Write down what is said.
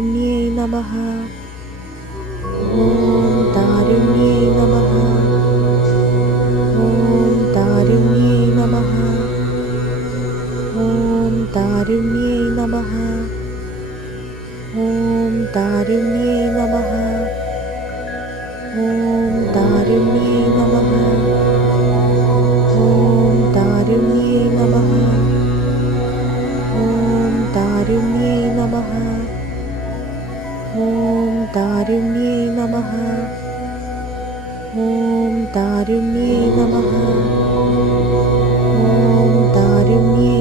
താരുണ്യേ നമഃ. ഓം താരുണ്യേ നമഃ. ഓം താരുണ്യേ നമഃ. ഓം താരുണ്യേ നമഃ. ഓം താരുണ്യേ നമഃ. ഓം താരുണ്യേ നമഃ. ഓം താരുണ്യേ നമഃ. ഓം താരുണ്യേ നമഃ. ഓം താരുണ്യേ നമഃ. ഓം താരുണ്യേ നമഃ. ഓം താരുണ്യേ